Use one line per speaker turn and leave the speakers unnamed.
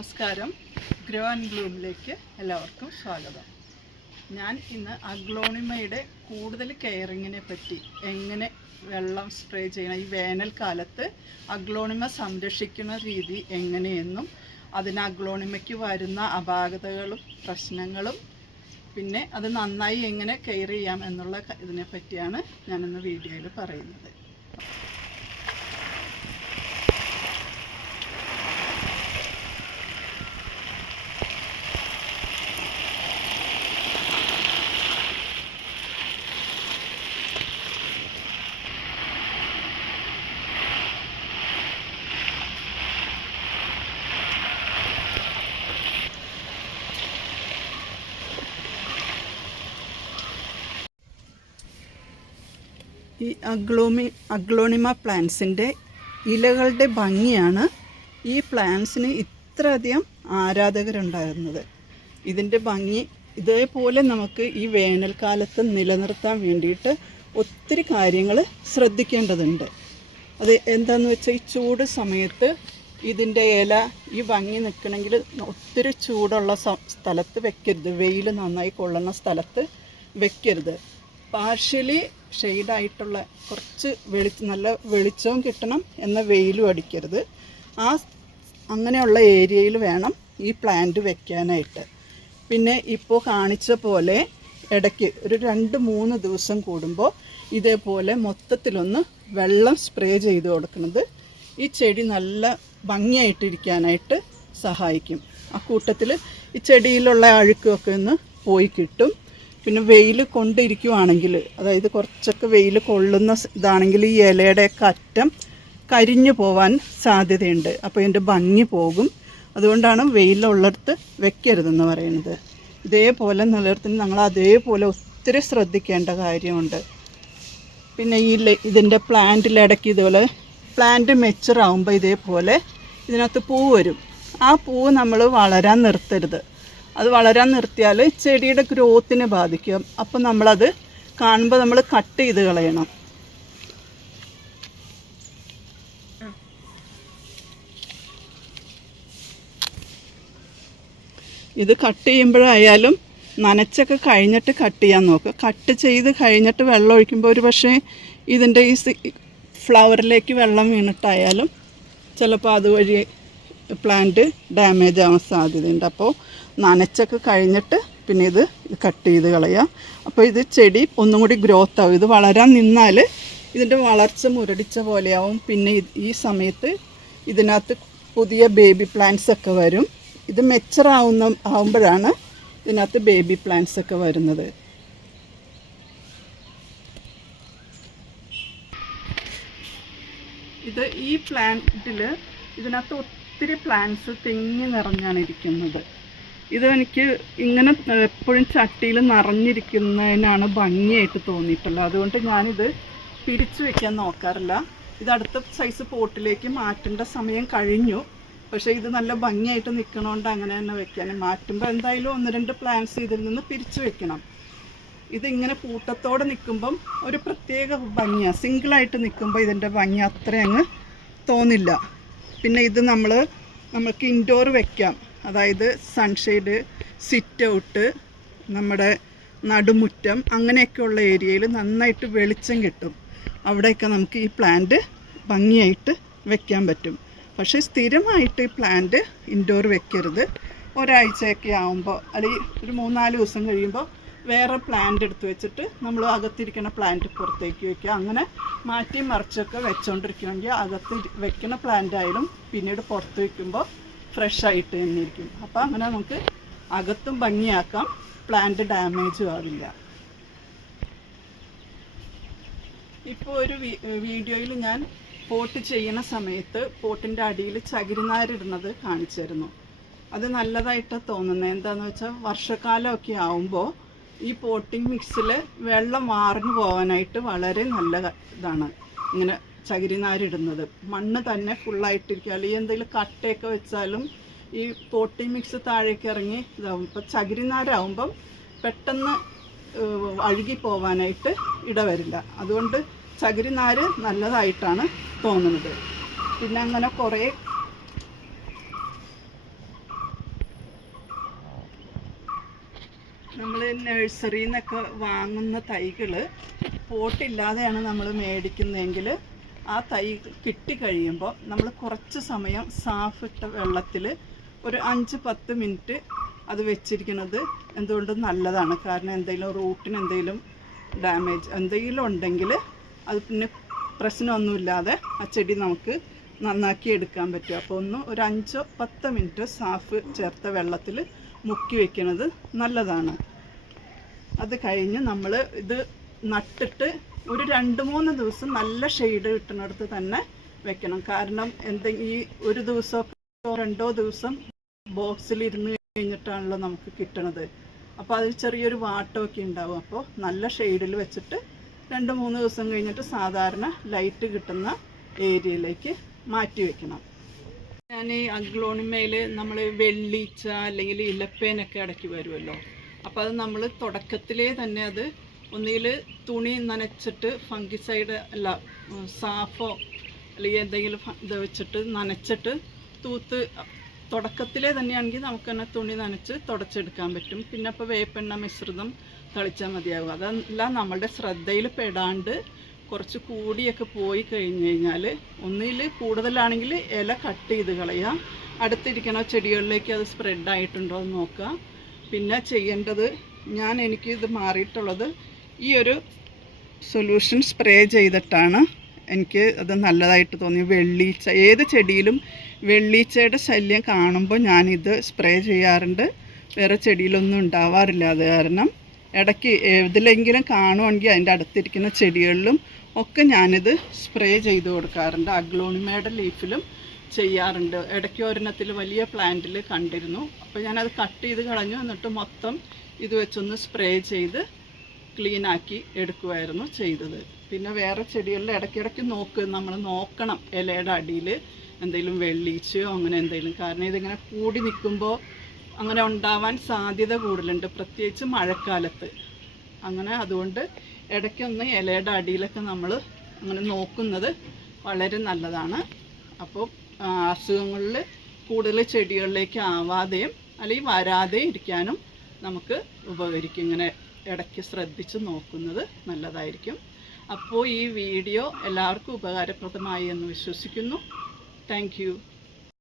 നമസ്കാരം. Grow and ബ്ലൂമിലേക്ക് എല്ലാവർക്കും സ്വാഗതം. ഞാൻ ഇന്ന് അഗ്ലോണിമയുടെ കൂടുതൽ കെയറിങ്ങിനെ പറ്റി എങ്ങനെ വെള്ളം സ്പ്രേ ചെയ്യണം ഈ വേനൽക്കാലത്ത് അഗ്ലോണിമ സംരക്ഷിക്കുന്ന രീതി എങ്ങനെയെന്നും അതിന് അഗ്ലോണിമയ്ക്ക് വരുന്ന അപാകതകളും പ്രശ്നങ്ങളും പിന്നെ അത് നന്നായി എങ്ങനെ കെയർ ചെയ്യാം എന്നുള്ള ഇതിനെ പറ്റിയാണ് ഞാനിന്ന് വീഡിയോയിൽ പറയുന്നത്. ഈ അഗ്ലോമി അഗ്ലോണിമ പ്ലാന്റ്സിന്റെ ഇലകളുടെ ഭംഗിയാണ് ഈ പ്ലാന്റ്സിന് ഇത്രയധികം ആരാധകരുണ്ടായിരുന്നത്. ഇതിന്റെ ഭംഗി ഇതേപോലെ നമുക്ക് ഈ വേനൽക്കാലത്ത് നിലനിർത്താൻ വേണ്ടിയിട്ട് ഒത്തിരി കാര്യങ്ങൾ ശ്രദ്ധിക്കേണ്ടതുണ്ട്. അത് എന്താന്ന് വെച്ചാൽ ഈ ചൂട് സമയത്ത് ഇതിന്റെ ഇല ഈ ഭംഗി നിൽക്കണമെങ്കിൽ ഒത്തിരി ചൂടുള്ള സ്ഥലത്ത് വെക്കരുത്. വെയിൽ നന്നായി കൊള്ളുന്ന സ്ഥലത്ത് വെക്കരുത്. പാർഷ്യലി ഷെയ്ഡായിട്ടുള്ള കുറച്ച് വെളി നല്ല വെളിച്ചവും കിട്ടണം എന്ന വെയിലും അടിക്കരുത്. ആ അങ്ങനെയുള്ള ഏരിയയിൽ വേണം ഈ പ്ലാന്റ് വെക്കാനായിട്ട്. പിന്നെ ഇപ്പോൾ കാണിച്ച പോലെ ഇടയ്ക്ക് ഒരു രണ്ട് മൂന്ന് ദിവസം കൂടുമ്പോൾ ഇതേപോലെ മൊത്തത്തിലൊന്ന് വെള്ളം സ്പ്രേ ചെയ്ത് കൊടുക്കുന്നത് ഈ ചെടി നല്ല ഭംഗിയായിട്ടിരിക്കാനായിട്ട് സഹായിക്കും. ആ കൂട്ടത്തിൽ ഈ ചെടിയിലുള്ള അഴുക്കൊക്കെ ഒന്ന് പോയി കിട്ടും. പിന്നെ വെയിൽ കൊണ്ടിരിക്കുവാണെങ്കിൽ അതായത് കുറച്ചൊക്കെ വെയിൽ കൊള്ളുന്ന ഇതാണെങ്കിൽ ഈ ഇലയുടെയൊക്കെ അറ്റം കരിഞ്ഞു പോവാൻ സാധ്യതയുണ്ട്. അപ്പോൾ ഇതിന്റെ ഭംഗി പോകും. അതുകൊണ്ടാണ് വെയിലുള്ളിടത്ത് വെക്കരുതെന്ന് പറയുന്നത്. ഇതേപോലെ നിലനിർത്തുന്ന നമ്മൾ അതേപോലെ ഒത്തിരി ശ്രദ്ധിക്കേണ്ട കാര്യമുണ്ട്. പിന്നെ ഈ ഇതിന്റെ പ്ലാന്റിൽ ഇടയ്ക്ക് ഇതുപോലെ പ്ലാന്റ് മെച്ചറാവുമ്പോൾ ഇതേപോലെ ഇതിനകത്ത് പൂ വരും. ആ പൂവ് നമ്മൾ വളരാൻ നിർത്തരുത്. അത് വളരാൻ നിർത്തിയാൽ ചെടിയുടെ ഗ്രോത്തിനെ ബാധിക്കും. അപ്പം നമ്മളത് കാണുമ്പോൾ നമ്മൾ കട്ട് ചെയ്ത് കളയണം. ഇത് കട്ട് ചെയ്യുമ്പോഴായാലും നനച്ചൊക്കെ കഴിഞ്ഞിട്ട് കട്ട് ചെയ്യാൻ നോക്കുക. കട്ട് ചെയ്ത് കഴിഞ്ഞിട്ട് വെള്ളം ഒഴിക്കുമ്പോൾ ഒരു പക്ഷേ ഇതിന്റെ ഈ ഫ്ലവറിലേക്ക് വെള്ളം വീണിട്ടായാലും ചിലപ്പോൾ അതുവഴി പ്ലാന്റ് ഡാമേജ് ആവാൻ സാധ്യതയുണ്ട്. അപ്പോൾ നനച്ചൊക്കെ കഴിഞ്ഞിട്ട് പിന്നെ ഇത് കട്ട് ചെയ്ത് കളയുക അപ്പോൾ ഇത് ചെടി ഒന്നും കൂടി ഗ്രോത്ത് ആവും. ഇത് വളരാൻ നിന്നാൽ ഇതിന്റെ വളർച്ച മുരടിച്ച പോലെയാവും. പിന്നെ ഈ സമയത്ത് ഇതിനകത്ത് പുതിയ ബേബി പ്ലാന്റ്സ് ഒക്കെ വരും. ഇത് മെച്ചറാവുന്ന ആവുമ്പോഴാണ് ഇതിനകത്ത് ബേബി പ്ലാന്റ്സ് ഒക്കെ വരുന്നത്. ഇത് ഈ പ്ലാന്റിൽ ഇതിനകത്ത് ഒത്തിരി പ്ലാന്റ്സ് തിങ്ങി നിറഞ്ഞാണ് ഇരിക്കുന്നത്. ഇത് എനിക്ക് ഇങ്ങനെ എപ്പോഴും ചട്ടിയിൽ നിറഞ്ഞിരിക്കുന്നതിനാണ് ഭംഗിയായിട്ട് തോന്നിയിട്ടുള്ളത്. അതുകൊണ്ട് ഞാനിത് പിരിച്ചു വെക്കാൻ നോക്കാറില്ല. ഇത് അടുത്ത സൈസ് പോട്ടിലേക്ക് മാറ്റേണ്ട സമയം കഴിഞ്ഞു. പക്ഷേ ഇത് നല്ല ഭംഗിയായിട്ട് നിൽക്കണോണ്ട് അങ്ങനെ തന്നെ വെക്കാൻ. മാറ്റുമ്പോൾ എന്തായാലും ഒന്ന് രണ്ട് പ്ലാൻസ് ഇതിൽ നിന്ന് പിരിച്ചു വെക്കണം. ഇതിങ്ങനെ കൂട്ടത്തോടെ നിൽക്കുമ്പം ഒരു പ്രത്യേക ഭംഗിയാണ് സിംഗിളായിട്ട് നിൽക്കുമ്പോൾ ഇതിന്റെ ഭംഗി അത്ര അങ്ങ് തോന്നില്ല. പിന്നെ ഇത് നമ്മൾ നമുക്ക് ഇൻഡോർ വെക്കാം. അതായത് സൺഷെയ്ഡ് സിറ്റ് ഔട്ട് നമ്മുടെ നടുമുറ്റം അങ്ങനെയൊക്കെയുള്ള ഏരിയയിൽ നന്നായിട്ട് വെളിച്ചം കിട്ടും. അവിടെയൊക്കെ നമുക്ക് ഈ പ്ലാന്റ് ഭംഗിയായിട്ട് വെക്കാൻ പറ്റും. പക്ഷേ സ്ഥിരമായിട്ട് ഈ പ്ലാന്റ് ഇൻഡോർ വെക്കരുത്. ഒരാഴ്ചയൊക്കെ ആകുമ്പോൾ അല്ലെങ്കിൽ ഒരു മൂന്നാൽ ദിവസം കഴിയുമ്പോൾ വേറെ പ്ലാന്റ് എടുത്ത് വെച്ചിട്ട് നമ്മൾ അകത്തിരിക്കുന്ന പ്ലാന്റ് പുറത്തേക്ക് വെക്കുക. അങ്ങനെ മാറ്റി മറിച്ചൊക്കെ വെച്ചുകൊണ്ടിരിക്കുകയാണെങ്കിൽ അകത്ത് വെക്കുന്ന പ്ലാന്റ് ആയാലും പിന്നീട് പുറത്ത് വെക്കുമ്പോൾ ഫ്രഷ് ആയിട്ട് തന്നെ ഇരിക്കും. അപ്പോൾ അങ്ങനെ നമുക്ക് അകത്തും ഭംഗിയാക്കാം. പ്ലാന്റ് ഡാമേജും ആവില്ല. ഇപ്പോൾ ഒരു വീഡിയോയിൽ ഞാൻ പോട്ട് ചെയ്യുന്ന സമയത്ത് പോട്ടിന്റെ അടിയിൽ ചകിരിനാരിടുന്നത് കാണിച്ചിരുന്നു അത് നല്ലതായിട്ട് തോന്നുന്നത് എന്താണെന്ന് വെച്ചാൽ വർഷക്കാലമൊക്കെ ആവുമ്പോൾ ഈ പോട്ടിംഗ് മിക്സിൽ വെള്ളം മാറിഞ്ഞു പോകാനായിട്ട് വളരെ നല്ല ഇതാണ്. ഇങ്ങനെ ചകിരിനാരിടുന്നത്. മണ്ണ് തന്നെ ഫുള്ളായിട്ടിരിക്കുക അല്ലെങ്കിൽ എന്തെങ്കിലും കട്ടയൊക്കെ വെച്ചാലും ഈ പോട്ടി മിക്സ് താഴേക്ക് ഇറങ്ങി ഇതാവും. ഇപ്പം ചകിരിനാരാവുമ്പം പെട്ടെന്ന് അഴുകി പോവാനായിട്ട് ഇടവരില്ല. അതുകൊണ്ട് ചകിരിനാര് നല്ലതായിട്ടാണ് തോന്നുന്നത്. പിന്നെ അങ്ങനെ കുറേ നമ്മൾ നഴ്സറിയിൽ നിന്നൊക്കെ വാങ്ങുന്ന തൈകൾ പോട്ടില്ലാതെയാണ് നമ്മൾ മേടിക്കുന്നതെങ്കിൽ ആ തൈ കിട്ടിക്കഴിയുമ്പോൾ നമ്മൾ കുറച്ച് സമയം സാഫിട്ട വെള്ളത്തിൽ ഒരു അഞ്ച് പത്ത് മിനിറ്റ് അത് വെച്ചിരിക്കുന്നത് എന്തുകൊണ്ടും നല്ലതാണ്. കാരണം എന്തെങ്കിലും റൂട്ടിന് എന്തെങ്കിലും ഡാമേജ് എന്തെങ്കിലും ഉണ്ടെങ്കിൽ അത് പിന്നെ പ്രശ്നമൊന്നുമില്ലാതെ ആ ചെടി നമുക്ക് നന്നാക്കി എടുക്കാൻ പറ്റും. അപ്പോൾ ഒന്ന് ഒരു അഞ്ചോ പത്ത് മിനിറ്റ് സാഫ് ചേർത്ത വെള്ളത്തിൽ മുക്കി വെക്കുന്നത് നല്ലതാണ്. അത് കഴിഞ്ഞ് നമ്മൾ ഇത് നട്ടിട്ട് ഒരു രണ്ട് മൂന്ന് ദിവസം നല്ല ഷെയ്ഡ് കിട്ടുന്നിടത്ത് തന്നെ വെക്കണം. കാരണം എന്തെങ്കിലും ഈ ഒരു ദിവസമൊക്കെ രണ്ടോ ദിവസം ബോക്സിൽ ഇരുന്ന് കഴിഞ്ഞിട്ടാണല്ലോ നമുക്ക് കിട്ടണത്. അപ്പോൾ അതിൽ ചെറിയൊരു വാട്ടമൊക്കെ ഉണ്ടാവും. അപ്പോൾ നല്ല ഷെയ്ഡിൽ വെച്ചിട്ട് രണ്ട് മൂന്ന് ദിവസം കഴിഞ്ഞിട്ട് സാധാരണ ലൈറ്റ് കിട്ടുന്ന ഏരിയയിലേക്ക് മാറ്റി വെക്കണം. ഞാൻ ഈ അഗ്ലോണിമയിൽ നമ്മൾ വെള്ളീച്ച അല്ലെങ്കിൽ ഇലപ്പേനൊക്കെ ഇടയ്ക്ക് വരുമല്ലോ അപ്പോൾ അത് നമ്മൾ തുടക്കത്തിലേ തന്നെ അത് ഒന്നിൽ തുണി നനച്ചിട്ട് ഫംഗിസൈഡ് അല്ല സാഫോ അല്ലെങ്കിൽ എന്തെങ്കിലും ഇത് വെച്ചിട്ട് നനച്ചിട്ട് തൂത്ത് തുടക്കത്തിലേ തന്നെയാണെങ്കിൽ നമുക്ക് തന്നെ തുണി നനച്ച് തുടച്ചെടുക്കാൻ പറ്റും. പിന്നെ അപ്പോൾ വേപ്പെണ്ണ മിശ്രിതം തളിച്ചാൽ മതിയാകും അതല്ല നമ്മളുടെ ശ്രദ്ധയിൽ പെടാണ്ട് കുറച്ച് കൂടിയൊക്കെ പോയി കഴിഞ്ഞ് കഴിഞ്ഞാൽ ഒന്നിൽ കൂടുതലാണെങ്കിൽ ഇല കട്ട് ചെയ്ത് കളയുക അടുത്തിരിക്കണ ചെടികളിലേക്ക് അത് സ്പ്രെഡ് ആയിട്ടുണ്ടോ എന്ന് നോക്കുക പിന്നെ ചെയ്യേണ്ടത് ഞാൻ എനിക്ക് ഇത് മാറിയിട്ടുള്ളത് ഈ ഒരു സൊല്യൂഷൻ സ്പ്രേ ചെയ്തിട്ടാണ് എനിക്ക് അത് നല്ലതായിട്ട് തോന്നി വെള്ളീച്ച ഏത് ചെടിയിലും വെള്ളീച്ചയുടെ ശല്യം കാണുമ്പോൾ ഞാനിത് സ്പ്രേ ചെയ്യാറുണ്ട്. വേറെ ചെടിയിലൊന്നും ഉണ്ടാവാറില്ല. അത് കാരണം ഇടയ്ക്ക് ഏതിലെങ്കിലും കാണുവാണെങ്കിൽ അതിന്റെ അടുത്തിരിക്കുന്ന ചെടികളിലും ഒക്കെ ഞാനിത് സ്പ്രേ ചെയ്ത് കൊടുക്കാറുണ്ട്. അഗ്ലോണിമയുടെ ലീഫിലും ചെയ്യാറുണ്ട്. ഇടയ്ക്ക് ഒരെണ്ണത്തിൽ വലിയ പ്ലാന്റിൽ കണ്ടിരുന്നു. അപ്പോൾ ഞാനത് കട്ട് ചെയ്ത് കളഞ്ഞു. എന്നിട്ട് മൊത്തം ഇത് വെച്ചൊന്ന് സ്പ്രേ ചെയ്ത് ക്ലീൻ ആക്കി എടുക്കുമായിരുന്നു ചെയ്തത്. പിന്നെ വേറെ ചെടികളിൽ ഇടയ്ക്കിടയ്ക്ക് നോക്ക് നമ്മൾ നോക്കണം ഇലയുടെ അടിയിൽ എന്തെങ്കിലും വെള്ളീച്ചയോ അങ്ങനെ എന്തെങ്കിലും. കാരണം ഇതിങ്ങനെ കൂടി നിൽക്കുമ്പോൾ അങ്ങനെ ഉണ്ടാവാൻ സാധ്യത കൂടുതലുണ്ട് പ്രത്യേകിച്ച് മഴക്കാലത്ത്. അങ്ങനെ അതുകൊണ്ട് ഇടയ്ക്കൊന്ന് ഇലയുടെ അടിയിലൊക്കെ നമ്മൾ അങ്ങനെ നോക്കുന്നത് വളരെ നല്ലതാണ്. അപ്പോൾ അസുഖങ്ങളിൽ കൂടുതൽ ചെടികളിലേക്ക് ആവാതെയും അല്ലെങ്കിൽ വരാതെ ഇരിക്കാനും നമുക്ക് ഉപകരിക്കും. ഇങ്ങനെ ഇടയ്ക്ക് ശ്രദ്ധിച്ച് നോക്കുന്നത് നല്ലതായിരിക്കും. അപ്പോൾ ഈ വീഡിയോ എല്ലാവർക്കും ഉപകാരപ്രദമായി എന്ന് വിശ്വസിക്കുന്നു. താങ്ക്